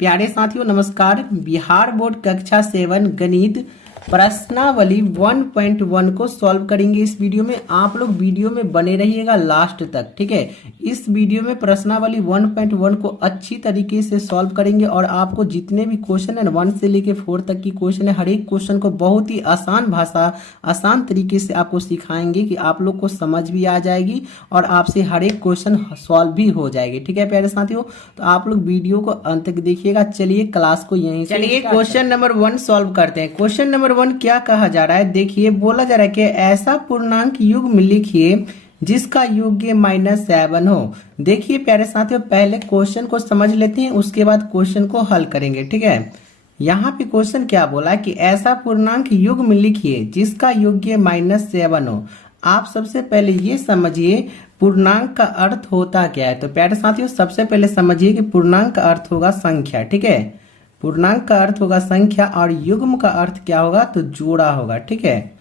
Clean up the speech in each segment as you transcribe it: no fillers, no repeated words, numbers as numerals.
प्यारे साथियों नमस्कार। बिहार बोर्ड कक्षा 7 गणित प्रश्नावली 1.1 को सॉल्व करेंगे इस वीडियो में। आप लोग वीडियो में बने रहिएगा लास्ट तक, ठीक है। इस वीडियो में प्रश्नावली 1.1 को अच्छी तरीके से सॉल्व करेंगे और आपको जितने भी क्वेश्चन है 1 से लेके 4 तक की क्वेश्चन है, हर एक क्वेश्चन को बहुत ही आसान भाषा आसान तरीके से आपको सिखाएंगे कि आप लोग को समझ भी आ जाएगी और आपसे हर एक क्वेश्चन सॉल्व भी हो जाएगी, ठीक है प्यारे साथियों। तो आप लोग वीडियो को अंत तक देखिएगा। चलिए क्लास को यहीं चलिए क्वेश्चन नंबर 1 सॉल्व करते हैं। क्वेश्चन नंबर 1 क्या कहा जा रहा है, देखिए बोला जा रहा है कि ऐसा पूर्णांक युग्म लिखिए जिसका योग्य -7 हो। देखिए प्यारे साथियों, पहले क्वेश्चन को समझ लेते हैं, उसके बाद क्वेश्चन को हल करेंगे, ठीक है। यहाँ पे क्वेश्चन क्या बोला कि ऐसा पूर्णांक युग्म लिखिए जिसका योग्य -7 हो। आप सबसे पहले ये समझिए पूर्णांक का अर्थ होता क्या है। तो प्यारे साथियों सबसे पहले समझिए कि पूर्णांक का अर्थ होगा संख्या, ठीक है। पूर्णांक का अर्थ होगा संख्या और युग्म का अर्थ क्या होगा, तो जोड़ा होगा, ठीक है,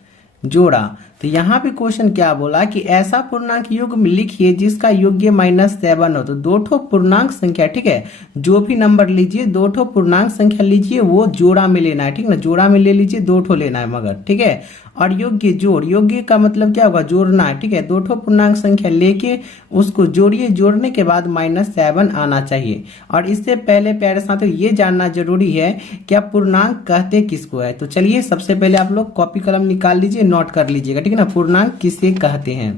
जोड़ा। तो यहाँ पे क्वेश्चन क्या बोला कि ऐसा पूर्णांक युग्म लिखिए जिसका योग्य -7 हो। तो दो ठो पूर्णांक संख्या, ठीक है, जो भी नंबर लीजिए दो ठो पूर्णांक संख्या लीजिए, वो जोड़ा में लेना है, ठीक ना, जोड़ा में ले लीजिए, दो ठो लेना है मगर, ठीक है। और योग्य जोड़, योग्य का मतलब क्या होगा, जोड़ना है, ठीक है। दो ठो पूर्णांक संख्या लेके उसको जोड़िए, जोड़ने के बाद -7 आना चाहिए। और इससे पहले प्यारे साथियों ये जानना जरूरी है कि आप पूर्णांक कहते किसको है। तो चलिए सबसे पहले आप लोग कॉपी कलम निकाल लीजिए, नोट कर लीजिएगा, ठीक है ना, पूर्णांक किसे कहते हैं।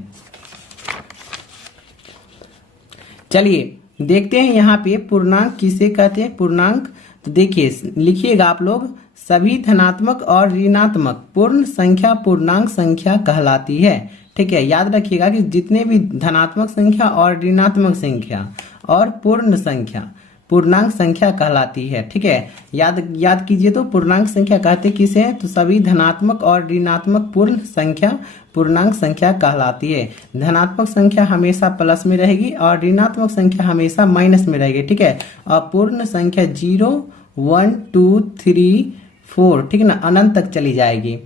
चलिए देखते हैं यहाँ पे पूर्णांक किसे कहते हैं। पूर्णांक तो देखिए लिखिएगा आप लोग, सभी धनात्मक और ऋणात्मक पूर्ण संख्या पूर्णांक संख्या कहलाती है, ठीक है। याद रखिएगा कि जितने भी धनात्मक संख्या और ऋणात्मक संख्या और पूर्ण संख्या पूर्णांक संख्या कहलाती है, ठीक है। याद कीजिए। तो पूर्णांक संख्या कहते किसे हैं, तो सभी धनात्मक और ऋणात्मक पूर्ण संख्या पूर्णांक संख्या कहलाती है। धनात्मक संख्या हमेशा प्लस में रहेगी और ऋणात्मक संख्या हमेशा माइनस में रहेगी, ठीक है। और पूर्ण संख्या 0 1 2 3 4, ठीक है ना, अनंत तक चली जाएगी।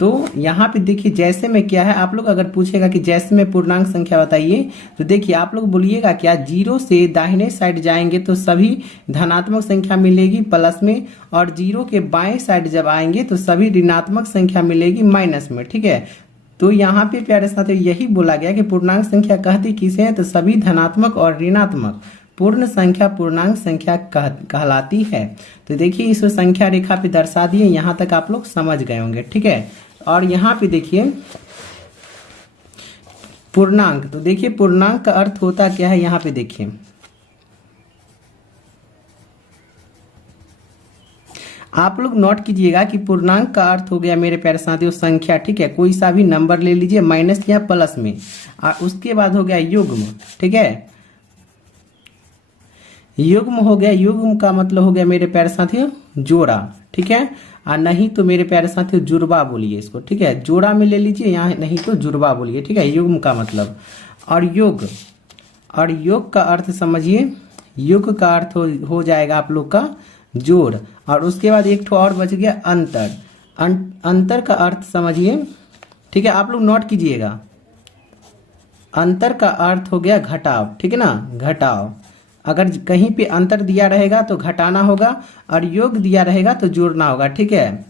तो यहाँ पे देखिए जैसे में क्या है, आप लोग अगर पूछेगा कि जैसे में पूर्णांक संख्या बताइए, तो देखिए आप लोग बोलिएगा क्या, 0 से दाहिने साइड जाएंगे तो सभी धनात्मक संख्या मिलेगी प्लस में, और 0 के बाएं साइड जब आएंगे तो सभी ऋणात्मक संख्या मिलेगी माइनस में, ठीक है। तो यहाँ पे प्यारे साथियों यही बोला गया कि पूर्णांक संख्या कहती किसे हैं, तो सभी धनात्मक और ऋणात्मक पूर्ण संख्या पूर्णांक संख्या कहलाती है। तो देखिए इस संख्या रेखा पे दर्शा दिए, यहाँ तक आप लोग समझ गए होंगे, ठीक है। और यहाँ पे देखिए पूर्णांक, तो देखिए पूर्णांक का अर्थ होता क्या है, यहाँ पे देखिए आप लोग नोट कीजिएगा कि पूर्णांक का अर्थ हो गया मेरे प्यारे साथियों संख्या, ठीक है। कोई सा भी नंबर ले लीजिए माइनस या प्लस में, और उसके बाद हो गया युग्म, ठीक है। युग्म हो गया, युग्म का मतलब हो गया मेरे प्यारे साथियों जोड़ा, ठीक है। और नहीं तो मेरे प्यारे साथियों जुड़वा बोलिए इसको, ठीक है। जोड़ा में ले लीजिए यहाँ, नहीं तो जुड़वा बोलिए, ठीक है, युग्म का मतलब। और योग, और योग का अर्थ समझिए, युग का अर्थ हो जाएगा आप लोग का जोड़। और उसके बाद एक ठो और बच गया अंतर। अंतर का अर्थ समझिए, ठीक है, आप लोग नोट कीजिएगा। अंतर का अर्थ हो गया घटाव, ठीक है ना, घटाव। अगर कहीं पे अंतर दिया रहेगा तो घटाना होगा और योग दिया रहेगा तो जोड़ना होगा, ठीक है।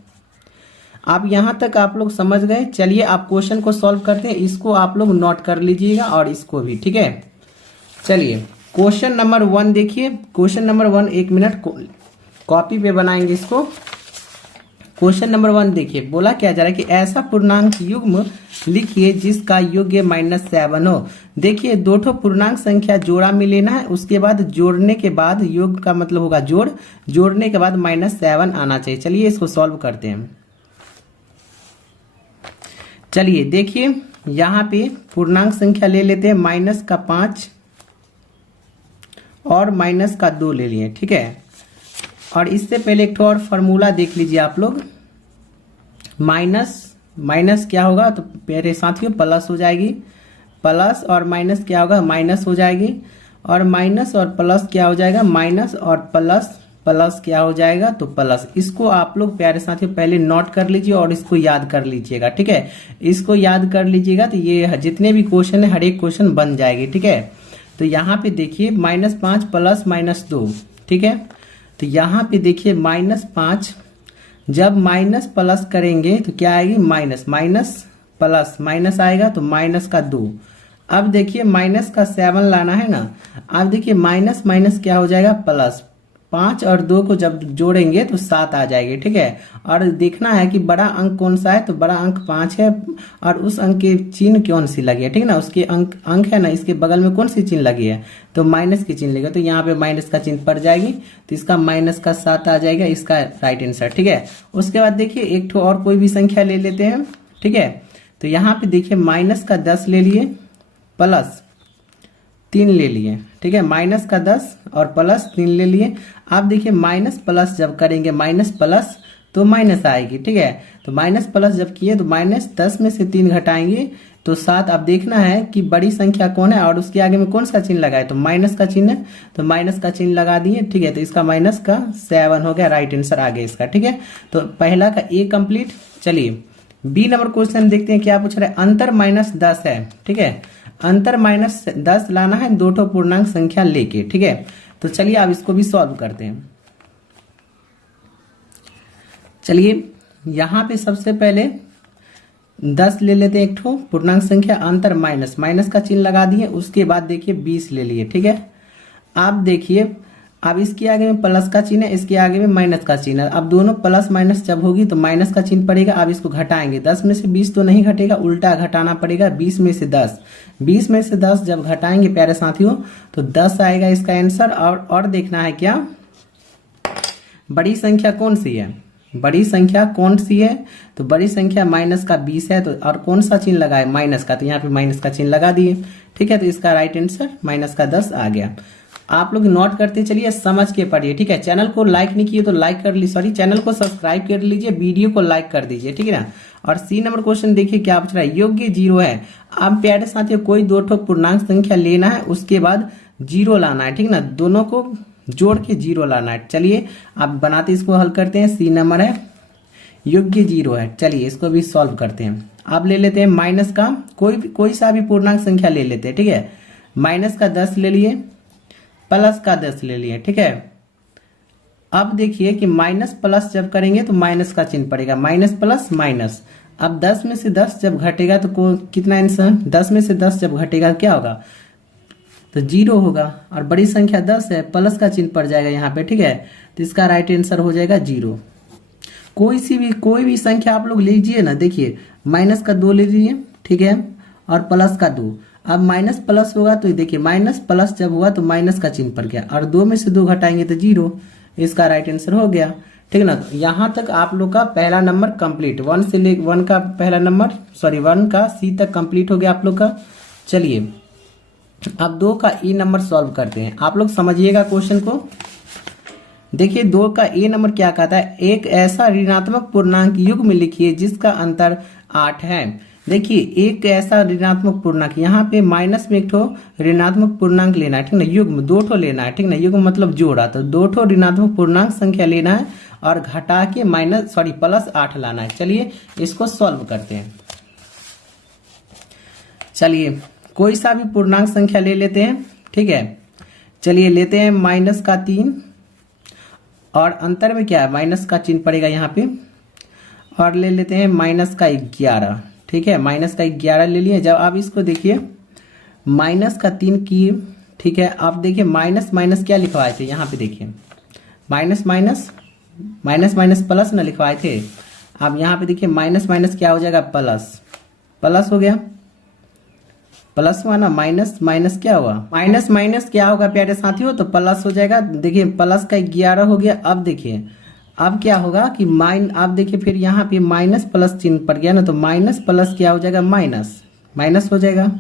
आप यहाँ तक आप लोग समझ गए। चलिए आप क्वेश्चन को सॉल्व करते हैं, इसको आप लोग नोट कर लीजिएगा और इसको भी, ठीक है। चलिए क्वेश्चन नंबर 1 देखिए। क्वेश्चन नंबर 1 1 मिनट कॉपी पे बनाएंगे इसको। क्वेश्चन नंबर 1 देखिए बोला क्या जा रहा है कि ऐसा पूर्णांक युग्म लिखिए जिसका योग्य -7 हो। देखिए दो ठो पूर्णांक संख्या जोड़ा में लेना है, उसके बाद जोड़ने के बाद योग का मतलब होगा जोड़, जोड़ने के बाद -7 आना चाहिए। चलिए इसको सॉल्व करते हैं। चलिए देखिए यहाँ पे पूर्णांक संख्या ले लेते हैं, -5 और -2 ले लिए, ठीक है। और इससे पहले एक और फॉर्मूला देख लीजिए आप लोग। माइनस क्या होगा, तो प्यारे साथियों प्लस हो जाएगी, प्लस और माइनस क्या होगा, माइनस हो जाएगी। और माइनस और प्लस क्या हो जाएगा, माइनस और प्लस प्लस क्या हो जाएगा, तो प्लस। इसको आप लोग प्यारे साथियों पहले नोट कर लीजिए और इसको याद कर लीजिएगा, ठीक है। इसको याद कर लीजिएगा तो ये जितने भी क्वेश्चन है हर एक क्वेश्चन बन जाएगी, ठीक है। तो यहाँ पे देखिए -5 प्लस -2, ठीक है। तो यहाँ पे देखिए -5, जब माइनस प्लस करेंगे तो क्या आएगी, माइनस, माइनस प्लस माइनस आएगा तो माइनस का 2। अब देखिए माइनस का 7 लाना है ना, अब देखिए माइनस माइनस क्या हो जाएगा, प्लस। 5 और 2 को जब जोड़ेंगे तो 7 आ जाएगी, ठीक है। और देखना है कि बड़ा अंक कौन सा है, तो बड़ा अंक 5 है और उस अंक के चिन्ह कौन सी लगी है, ठीक है ना, उसके अंक है ना, इसके बगल में कौन सी चिन्ह लगी है, तो माइनस की चिन्ह लगेगा, तो यहाँ पे माइनस का चिन्ह पड़ जाएगी, तो इसका माइनस का 7 आ जाएगा, इसका राइट आंसर, ठीक है। उसके बाद देखिए एक ठो और कोई भी संख्या ले लेते हैं, ठीक है। तो यहाँ पे देखिए माइनस का 10 ले लिए, प्लस 3 ले लिए, ठीक है, माइनस का 10 और प्लस 3 ले लिए। आप देखिए माइनस प्लस जब करेंगे, माइनस प्लस तो माइनस आएगी, ठीक है। तो माइनस प्लस जब किए तो -10 में से 3 घटाएंगे तो 7। अब देखना है कि बड़ी संख्या कौन है और उसके आगे में कौन सा चिन्ह लगाए, तो माइनस का चिन्ह है, तो माइनस का चिन्ह लगा दिए, ठीक है। तो इसका माइनस का 7 हो गया, राइट आंसर आ गया इसका, ठीक है। तो पहला का ए कंप्लीट। चलिए बी नंबर क्वेश्चन देखते हैं क्या पूछ रहा है। अंतर -10 है, ठीक है, अंतर -10 लाना है दो ठो पूर्णांक संख्या लेके, ठीक है। तो चलिए अब इसको भी सॉल्व करते हैं। चलिए यहाँ पे सबसे पहले 10 ले लेते हैं, एक ठो पूर्णांक संख्या, अंतर माइनस, माइनस का चिन्ह लगा दिए। उसके बाद देखिए 20 ले लिए, ठीक है। आप देखिए अब इसके आगे में प्लस का चिन्ह है, इसके आगे में माइनस का चिन्ह है। अब दोनों प्लस माइनस जब होगी तो माइनस का चिन्ह पड़ेगा। अब इसको घटाएंगे, 10 में से 20 तो नहीं घटेगा, उल्टा घटाना पड़ेगा, 20 में से 10। 20 में से 10 जब घटाएंगे प्यारे साथियों तो 10 आएगा इसका आंसर। और देखना है क्या, बड़ी संख्या कौन सी है, बड़ी संख्या कौन सी है, तो बड़ी संख्या माइनस का 20 है, तो और कौन सा चिन्ह लगाए, माइनस का, तो यहाँ पे माइनस का चिन्ह लगा दिए, ठीक है। तो इसका राइट आंसर माइनस का 10 आ गया। आप लोग नोट करते चलिए, समझ के पढ़िए, ठीक है। चैनल को लाइक नहीं किए तो लाइक कर ली, सॉरी चैनल को सब्सक्राइब कर लीजिए, वीडियो को लाइक कर दीजिए, ठीक है ना। और सी नंबर क्वेश्चन देखिए क्या पूछ रहा है, योग्य 0 है। अब प्यारे साथियों कोई दो ठो पूर्णांक संख्या लेना है, उसके बाद 0 लाना है, ठीक ना, दोनों को जोड़ के 0 लाना है। चलिए अब बनाते इसको हल करते हैं। सी नंबर है, योग्य 0 है। चलिए इसको भी सॉल्व करते हैं। आप ले लेते हैं माइनस का कोई सा भी पूर्णांक संख्या ले लेते हैं, ठीक है। माइनस का 10 ले लिए, प्लस का 10 ले लिए, ठीक है। अब देखिए कि माइनस प्लस जब करेंगे तो माइनस का चिन्ह पड़ेगा, माइनस प्लस माइनस। अब 10 में से 10 जब घटेगा तो कितना आंसर, 10 में से 10 जब घटेगा क्या होगा, तो 0 होगा। और बड़ी संख्या 10 है, प्लस का चिन्ह पड़ जाएगा यहाँ पे, ठीक है। तो इसका राइट आंसर हो जाएगा 0। कोई भी संख्या आप लोग लीजिए ना, देखिए माइनस का 2 ले लीजिए, ठीक है, और प्लस का 2। अब माइनस प्लस होगा तो देखिए माइनस प्लस जब हुआ तो माइनस का चिन्ह पड़ गया, और 2 में से 2 घटाएंगे तो 0। इसका राइट आंसर हो गया, ठीक है ना। तो यहाँ तक आप लोग का पहला नंबर कंप्लीट, 1 का पहला नंबर, सॉरी 1 का सी तक कंप्लीट हो गया आप लोग का। चलिए अब 2 का ई नंबर सॉल्व करते हैं। आप लोग समझिएगा क्वेश्चन को। देखिए 2 का ए नंबर क्या कहता है, एक ऐसा ऋणात्मक पूर्णांक युग्म लिखिए जिसका अंतर 8 है। देखिए एक ऐसा ऋणात्मक पूर्णांक, यहाँ पे माइनस में एक ठो ऋणात्मक पूर्णांक लेना है, ठीक ना, युग्म 2 ठो लेना है, ठीक ना, युग्म मतलब जोड़ा, तो 2 ठो ऋणात्मक पूर्णांक संख्या लेना है और घटा के प्लस 8 लाना है। चलिए इसको सॉल्व करते हैं। चलिए कोई सा भी पूर्णांक संख्या ले लेते हैं, ठीक है। चलिए लेते हैं माइनस का 3 और अंतर में क्या है, माइनस का चिन्ह पड़ेगा यहाँ पे, और ले लेते हैं माइनस का 11, ठीक है, माइनस का 11 ले लिए। जब आप इसको देखिए माइनस का 3 की, ठीक है, आप देखिए माइनस माइनस क्या लिखवाए थे, यहाँ पे देखिए minus minus minus minus plus ना लिखवाए थे। अब यहाँ पे देखिए माइनस माइनस क्या हो जाएगा, प्लस, प्लस हो गया, प्लस हुआ ना, माइनस माइनस क्या हुआ, माइनस माइनस क्या होगा प्यारे साथियों, तो प्लस हो जाएगा। देखिए प्लस का 11 हो गया। अब देखिए अब क्या होगा कि आप देखिए फिर यहाँ पे माइनस प्लस चिन्ह पड़ गया ना, तो माइनस प्लस क्या हो जाएगा, माइनस, माइनस हो जाएगा।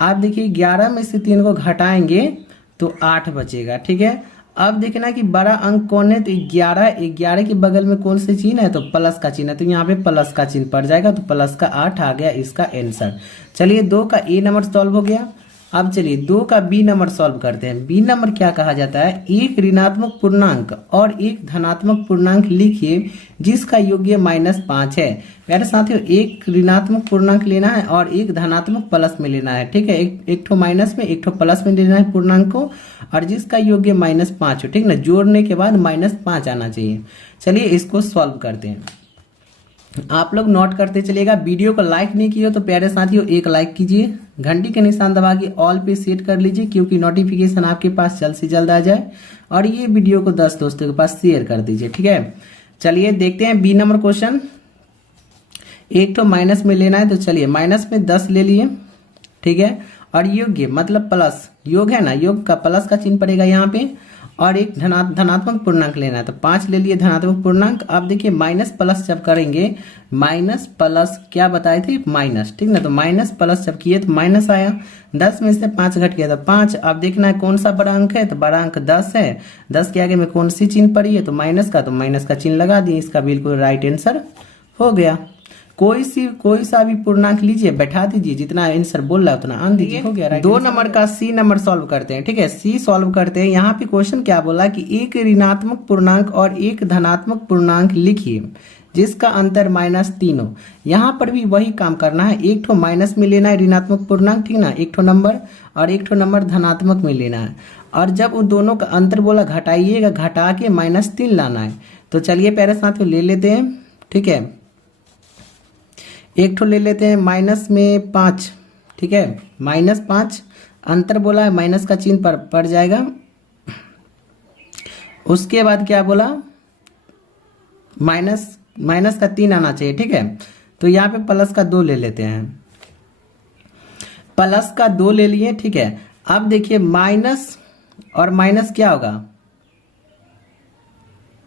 आप देखिए 11 में से 3 को घटाएंगे तो 8 बचेगा, ठीक है। अब देखना कि बड़ा अंक कौन है, तो 11 के बगल में कौन से चिन्ह है, तो प्लस का चिन्ह है, तो यहाँ पे प्लस का चिन्ह पड़ जाएगा, तो प्लस का 8 आ गया इसका आंसर। चलिए 2 का ए नंबर सॉल्व हो गया। अब चलिए 2 का बी नंबर सॉल्व करते हैं। बी नंबर क्या कहा जाता है, एक ऋणात्मक पूर्णांक और एक धनात्मक पूर्णांक लिखिए जिसका योग्य -5 है। प्यारे साथियों, एक ऋणात्मक पूर्णांक लेना है और एक धनात्मक प्लस में लेना है, ठीक है। एक ठो माइनस में एक ठो प्लस में लेना है पूर्णांक को, और जिसका योग्य -5 हो, ठीक ना। जोड़ने के बाद -5 आना चाहिए। चलिए इसको सॉल्व करते हैं। आप लोग नोट करते चलिएगा। वीडियो को लाइक नहीं किया तो प्यारे साथियों एक लाइक कीजिए, घंटी के निशान दबा के ऑल पे सेट कर लीजिए क्योंकि नोटिफिकेशन आपके पास जल्द से जल्द आ जाए, और ये वीडियो को 10 दोस्तों के पास शेयर कर दीजिए, ठीक है। चलिए देखते हैं बी नंबर क्वेश्चन। एक तो माइनस में लेना है, तो चलिए माइनस में 10 ले लिए, ठीक है। और योग्य मतलब प्लस, योग है ना, योग का प्लस का चिन्ह पड़ेगा यहाँ पे, और एक धनात्मक पूर्णांक लेना है तो 5 ले लिए धनात्मक पूर्णांक। अब देखिए माइनस प्लस जब करेंगे, माइनस प्लस क्या बताए थे, माइनस, ठीक ना। तो माइनस प्लस जब किए तो माइनस आया, 10 में से 5 घट गया तो 5। अब देखना है कौन सा बड़ा अंक है, तो बड़ा अंक 10 है। 10 के आगे में कौन सी चिन्ह पड़ी है, तो माइनस का, तो माइनस का चिन्ह लगा दिए। इसका बिल्कुल राइट आंसर हो गया। कोई सा भी पूर्णांक लीजिए, बैठा दीजिए, जितना आंसर बोल रहा है उतना आन दीजिए, हो गया। 2 नंबर का सी नंबर सॉल्व करते हैं, ठीक है। सी सॉल्व करते हैं। यहाँ पे क्वेश्चन क्या बोला कि एक ऋणात्मक पूर्णांक और एक धनात्मक पूर्णांक लिखिए जिसका अंतर -3 हो। यहाँ पर भी वही काम करना है, एक ठो माइनस में लेना है ऋणात्मक पूर्णांक, ठीक ना, एक ठो नंबर, और एक ठो नंबर धनात्मक में लेना है। और जब उन दोनों का अंतर बोला घटाइएगा, घटा के -3 लाना है। तो चलिए प्यारे साथियों ले लेते हैं, ठीक है। एक ठो ले लेते हैं माइनस में 5, ठीक है। -5 अंतर बोला है, माइनस का चिन्ह पर पड़ जाएगा। उसके बाद क्या बोला, माइनस का 3 आना चाहिए, ठीक है। तो यहाँ पे प्लस का 2 ले लेते हैं, प्लस का 2 ले लिए, ठीक है। अब देखिए माइनस और माइनस क्या होगा,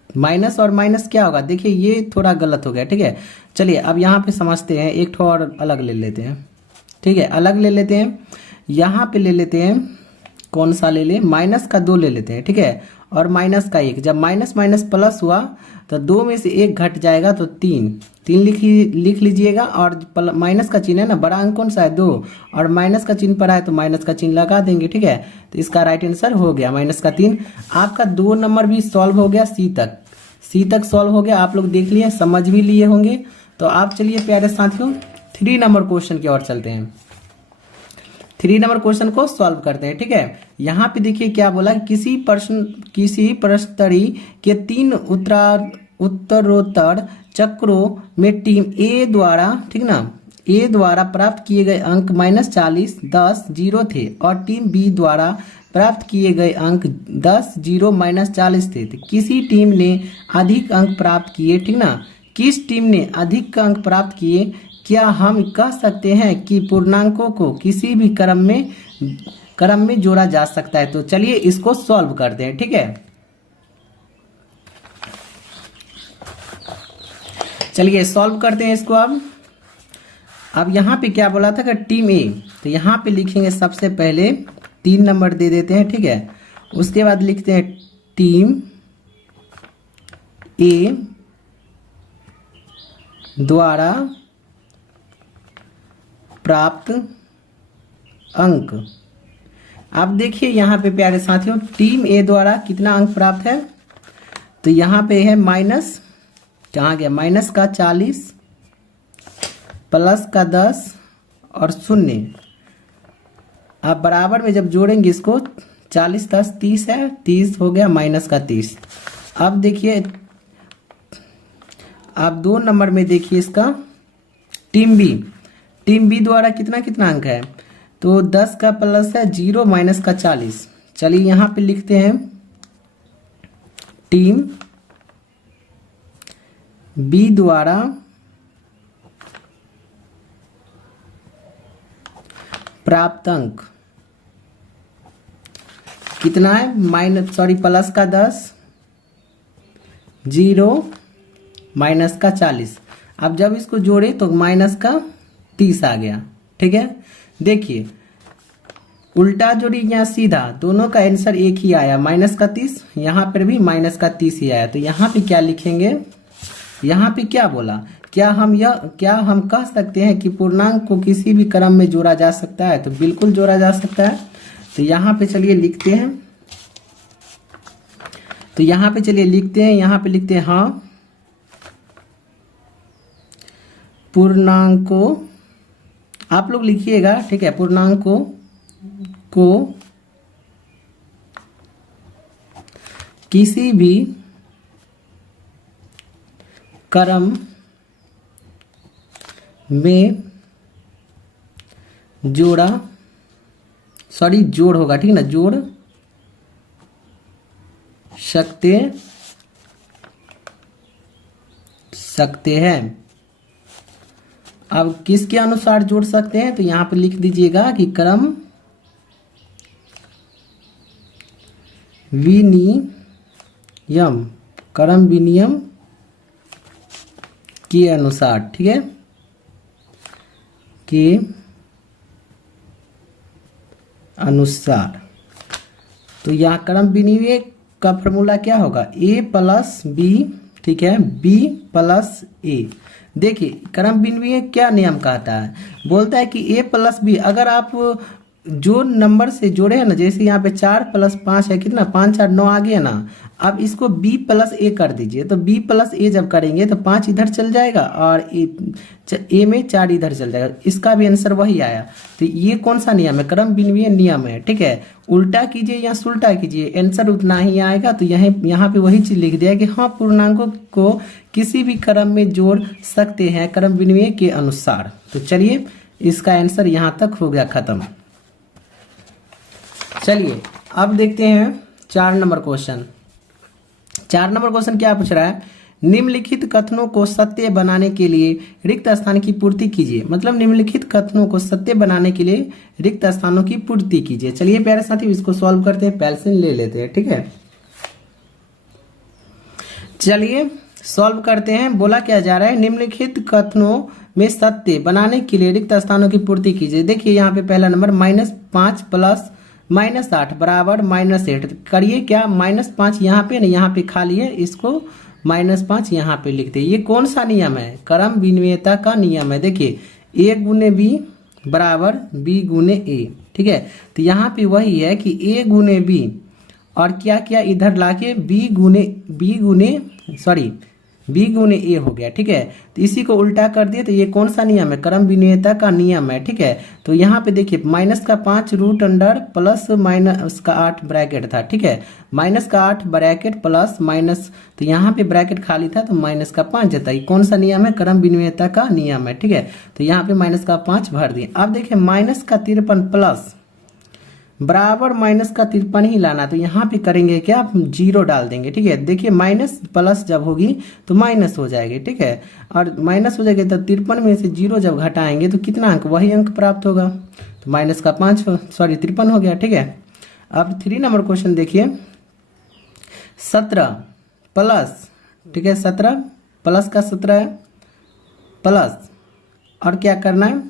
माइनस और माइनस क्या होगा, देखिए ये थोड़ा गलत हो गया, ठीक है। चलिए अब यहाँ पे समझते हैं, एक ठो और अलग ले लेते हैं, ठीक है। अलग ले लेते हैं, यहाँ पे ले लेते हैं, कौन सा ले ले, माइनस का 2 ले लेते हैं, ठीक है। और माइनस का 1, जब माइनस माइनस प्लस हुआ तो 2 में से 1 घट जाएगा तो 3 लिख लीजिएगा। और माइनस का चिन्ह है ना, बड़ा अंक कौन सा है 2, और माइनस का चिन्ह पड़ा है तो माइनस का चिन्ह लगा देंगे, ठीक है। तो इसका राइट आंसर हो गया -3। आपका 2 नंबर भी सॉल्व हो गया, सी तक सॉल्व हो गया। आप लोग देख लिए, समझ भी लिए होंगे। तो आप चलिए प्यारे साथियों 3 नंबर क्वेश्चन की ओर चलते हैं। 3 नंबर क्वेश्चन को सॉल्व करते हैं, ठीक है। यहाँ पे देखिए क्या बोला, किसी प्रश्नोत्तरी के 3 उत्तरोत्तर चक्रों में टीम ए द्वारा, ठीक ना, ए द्वारा प्राप्त किए गए अंक -40, 10, 0 थे, और टीम बी द्वारा प्राप्त किए गए अंक 10, 0, -40 थे। तो किसी टीम ने अधिक अंक प्राप्त किए, ठीक ना, किस टीम ने अधिक अंक प्राप्त किए। क्या हम कह सकते हैं कि पूर्णांकों को किसी भी क्रम में जोड़ा जा सकता है। तो चलिए इसको सॉल्व करते हैं, ठीक है। चलिए सॉल्व करते हैं इसको। अब यहाँ पे क्या बोला था कि टीम ए, तो यहाँ पे लिखेंगे सबसे पहले 3 नंबर दे देते हैं, ठीक है। उसके बाद लिखते हैं टीम ए द्वारा प्राप्त अंक। अब देखिए यहाँ पे प्यारे साथियों, टीम ए द्वारा कितना अंक प्राप्त है, तो यहाँ पे है माइनस, कहाँ गया, माइनस का 40, प्लस का 10 और 0। अब बराबर में जब जोड़ेंगे इसको, 40 10 30 है, 30 हो गया, माइनस का 30। अब देखिए आप 2 नंबर में देखिए इसका टीम बी द्वारा कितना अंक है, तो 10 का प्लस है 0, माइनस का 40। चलिए यहाँ पे लिखते हैं टीम बी द्वारा प्राप्त अंक कितना है, प्लस का 10, 0, माइनस का 40। अब जब इसको जोड़े तो माइनस का 30 आ गया, ठीक है। देखिए उल्टा जोड़ी यहाँ सीधा, दोनों का आंसर एक ही आया, माइनस का 30। यहाँ पर भी माइनस का 30 ही आया। तो यहाँ पे क्या लिखेंगे, यहाँ पे क्या बोला क्या हम कह सकते हैं कि पूर्णांक को किसी भी क्रम में जोड़ा जा सकता है? तो बिल्कुल जोड़ा जा सकता है। तो यहाँ पे चलिए लिखते हैं, यहाँ पे लिखते हैं हाँ, पूर्णांकों, आप लोग लिखिएगा, ठीक है, पूर्णांकों को किसी भी क्रम में जोड़ होगा, ठीक ना, जोड़ सकते हैं। अब किसके अनुसार जोड़ सकते हैं? तो यहां पर लिख दीजिएगा कि क्रम विनियम के अनुसार, ठीक है, के अनुसार। तो यहाँ क्रम विनिमय का फॉर्मूला क्या होगा? a प्लस बी, ठीक है, b प्लस ए। देखिए क्रम विनिमय क्या नियम कहता है, बोलता है कि a प्लस बी, अगर आप जो नंबर से जोड़े हैं ना, जैसे यहाँ पे 4 प्लस 5 है, कितना, 5 4 9 आ गया ना, अब इसको b प्लस ए कर दीजिए। तो b प्लस ए जब करेंगे तो 5 इधर चल जाएगा और ए में 4 इधर चल जाएगा, इसका भी आंसर वही आया। तो ये कौन सा नियम है? क्रम विनिमय नियम है, ठीक है। उल्टा कीजिए या सुल्टा कीजिए, आंसर उतना ही आएगा। तो यहाँ पे वही चीज लिख दिया कि हाँ, पूर्णांकों को किसी भी क्रम में जोड़ सकते हैं क्रम विनिमय के अनुसार। तो चलिए इसका आंसर यहाँ तक हो गया खत्म। चलिए अब देखते हैं 4 नंबर क्वेश्चन। 4 नंबर क्वेश्चन क्या पूछ रहा है? निम्नलिखित कथनों को सत्य बनाने के लिए रिक्त स्थान की पूर्ति कीजिए। मतलब निम्नलिखित कथनों को सत्य बनाने के लिए रिक्त स्थानों की पूर्ति कीजिए। चलिए प्यारे साथियों इसको सॉल्व करते हैं, पेंसिल ले लेते हैं, ठीक है। चलिए सॉल्व करते हैं। बोला क्या जा रहा है? निम्नलिखित कथनों में सत्य बनाने के लिए रिक्त स्थानों की पूर्ति कीजिए। देखिए यहाँ पे पहला नंबर -5 प्लस -8 बराबर -8। करिए क्या, -5 यहाँ पे, नहीं यहाँ पे खाली है, इसको -5 यहाँ पे लिखते हैं। ये कौन सा नियम है? क्रम विनिमयता का नियम है। देखिए a गुने बी बराबर b गुने ए, ठीक है। तो यहाँ पे वही है कि a गुने बी और क्या किया, इधर लाके b गुने ए हो गया, ठीक है। तो इसी को उल्टा कर दिए। तो ये कौन सा नियम है? क्रम विनिमयता का नियम है, ठीक है। तो यहाँ पे देखिए -5 रूट अंडर प्लस -8 ब्रैकेट था, ठीक है। -8 ब्रैकेट प्लस माइनस, तो यहाँ पे ब्रैकेट खाली था तो -5 जाता है। कौन सा नियम है? क्रम विनिमयता का नियम है, ठीक है। तो यहाँ पे -5 भर दिए। अब देखिए -53 प्लस बराबर -53 ही लाना। तो यहाँ पे करेंगे क्या, 0 डाल देंगे, ठीक है। देखिए माइनस प्लस जब होगी तो माइनस हो जाएगी, ठीक है। और माइनस हो जाएगी तो 53 में से 0 जब घटाएंगे तो कितना अंक, वही अंक प्राप्त होगा। तो -53 हो गया, ठीक है। अब 3 नंबर क्वेश्चन देखिए। 17 प्लस, ठीक है, 17 प्लस का 17 है प्लस, और क्या करना है,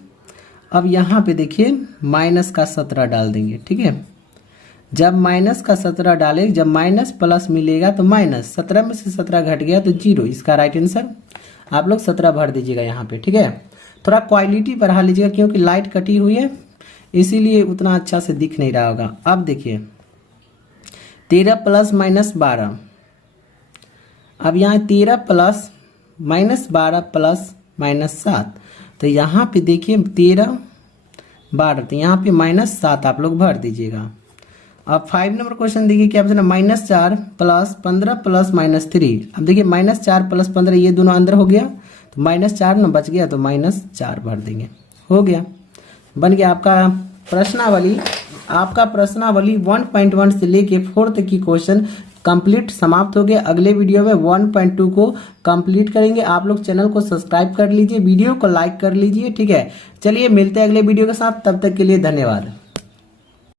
अब यहाँ पे देखिए माइनस का 17 डाल देंगे, ठीक है। जब माइनस का 17 डाले, जब माइनस प्लस मिलेगा तो माइनस, 17 में से 17 घट गया तो 0। इसका राइट आंसर आप लोग 17 भर दीजिएगा यहाँ पे, ठीक है। थोड़ा क्वालिटी बढ़ा लीजिएगा क्योंकि लाइट कटी हुई है, इसीलिए उतना अच्छा से दिख नहीं रहा होगा। अब देखिए 13 प्लस -12, अब यहाँ 13 प्लस -12 प्लस -7, तो यहाँ पे देखिए 13 12, तो यहाँ पे -7 आप लोग भर दीजिएगा। अब 5 नंबर क्वेश्चन देखिए क्या पूछना, -4 प्लस 15 प्लस -3। अब देखिए -4 प्लस 15 ये दोनों अंदर हो गया तो -4 न बच गया तो -4 भर देंगे, हो गया, बन गया आपका प्रश्नावली। आपका प्रश्नावली 1.1 से लेके 4 तक की क्वेश्चन कंप्लीट समाप्त हो गया। अगले वीडियो में 1.2 को कंप्लीट करेंगे। आप लोग चैनल को सब्सक्राइब कर लीजिए, वीडियो को लाइक कर लीजिए, ठीक है। चलिए मिलते हैं अगले वीडियो के साथ, तब तक के लिए धन्यवाद।